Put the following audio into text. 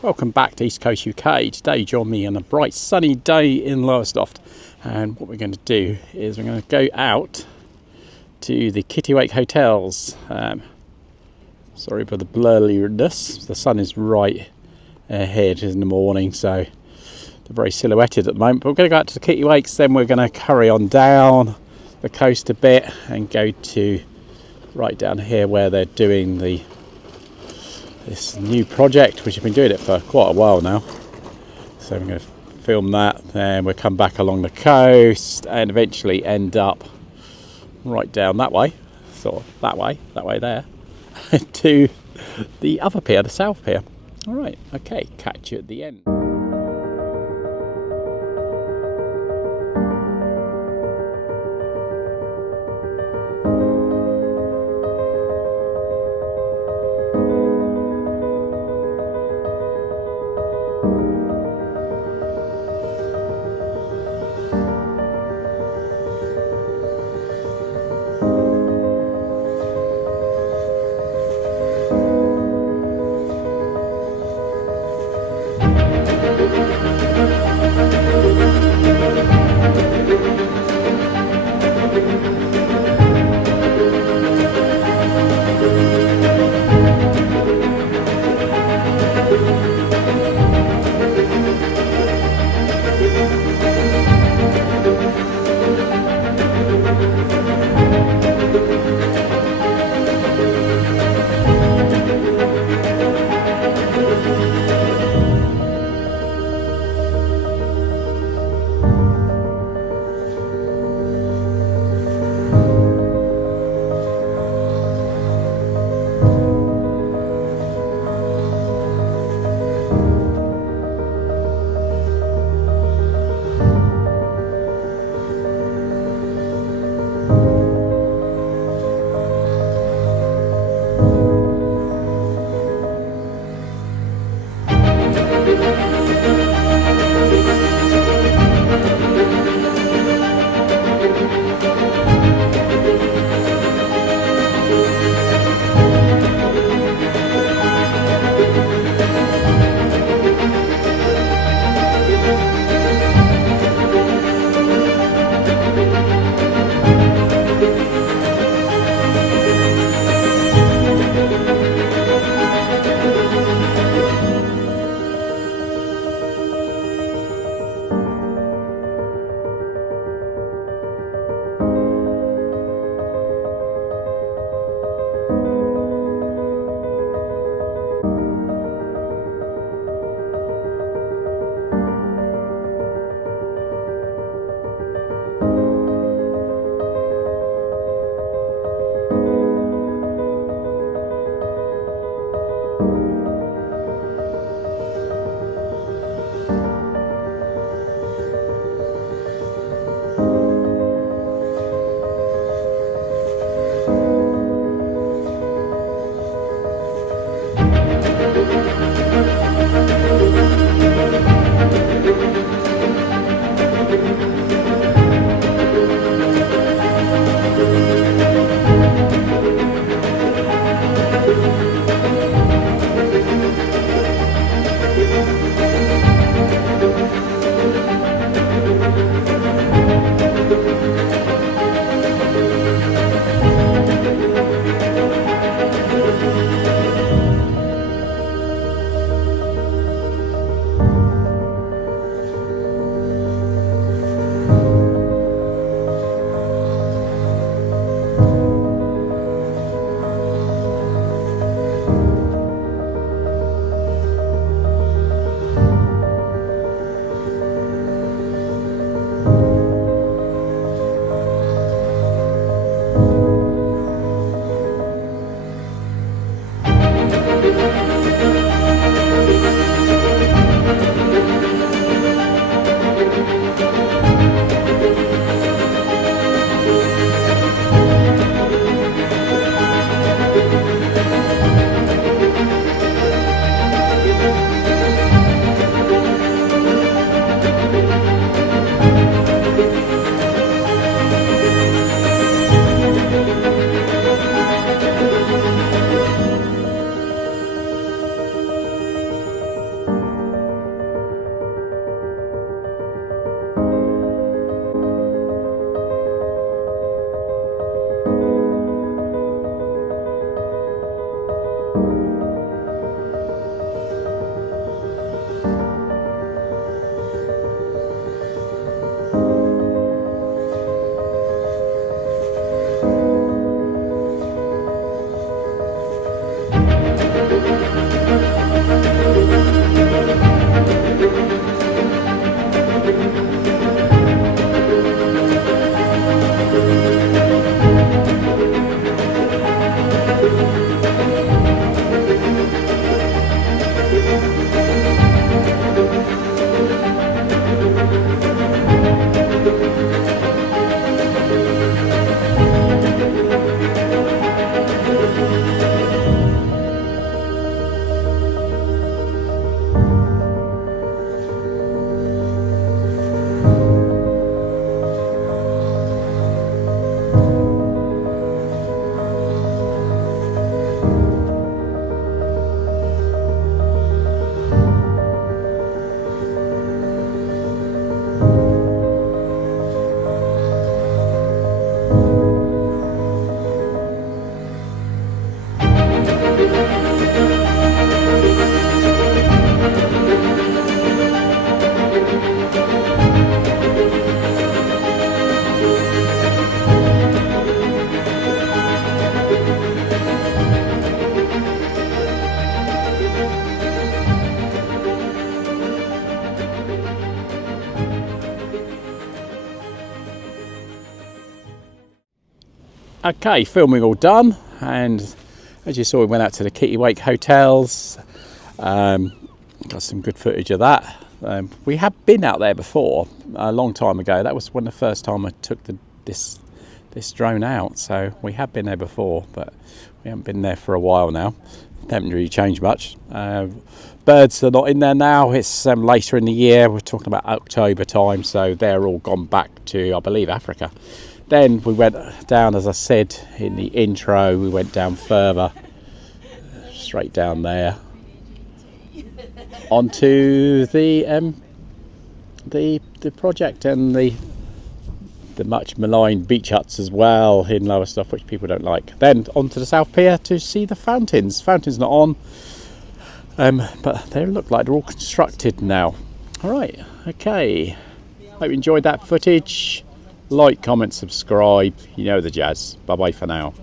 Welcome back to East Coast UK. Today join me on a bright sunny day in Lowestoft, and what we're going to do is we're going to go out to the Kittiwake hotels. Sorry for the blurriness, the sun is right ahead in the morning, so they're very silhouetted at the moment, but we're going to go out to the Kittiwakes, then we're going to carry on down the coast a bit and go to right down here where they're doing this new project, which have been doing it for quite a while now. So I'm going to film that, then we'll come back along the coast and eventually end up right down that way, sort of that way there, to the other pier, the south pier. All right, okay, catch you at the end. Okay, filming all done, and as you saw, we went out to the Kittiwake hotels. Got some good footage of that. We have been out there before a long time ago. That was when the first time I took this drone out, so we have been there before, but we haven't been there for a while now. They haven't really changed much. Birds are not in there now. It's later in the year. We're talking about October time, so they're all gone back to, I believe, Africa. Then we went down, as I said in the intro, we went down further, straight down there, onto the project and the much maligned beach huts as well in Lowestoft, which people don't like. Then onto the South Pier to see the fountains. Fountains not on, but they look like they're all constructed now. All right, okay. Hope you enjoyed that footage. Like, comment, subscribe. You know the jazz. Bye bye for now.